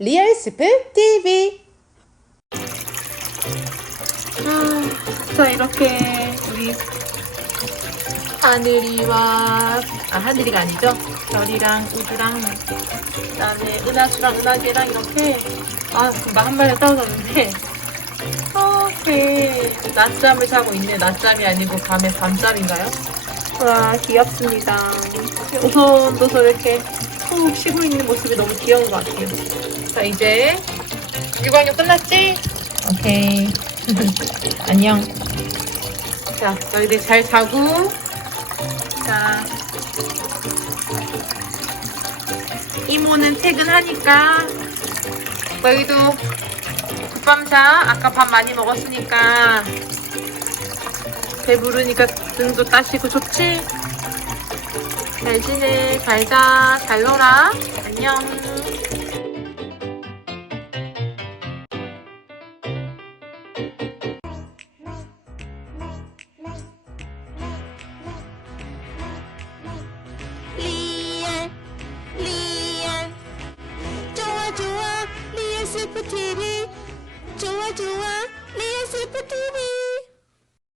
리얼 스프 TV. 아, 자 이렇게 우리 하늘이와 아 하늘이가 아니죠? 별이랑 우주랑 그다음에 은하수랑 은하계랑 이렇게 아 금방 한 마리가 떨어졌는데. 이렇게 낮잠을 자고 있네. 낮잠이 아니고 밤에 밤잠인가요? 와 귀엽습니다. 오손도손 이렇게 푹 쉬고 있는 모습이 너무 귀여운 것 같아요 자 이제 육아휴 끝났지? 오케이 안녕. 자, 너희들 잘 자고. 자. 이모는 퇴근하니까 너희도 국밤 자. 아까 밥 많이 먹었으니까 배부르니까 등도 따시고 좋지? 잘 지내. 잘 자. 잘 놀아. 안녕. 리얼 리얼 좋아 좋아 리얼 스프 TV 좋아 좋아 리얼 스프 TV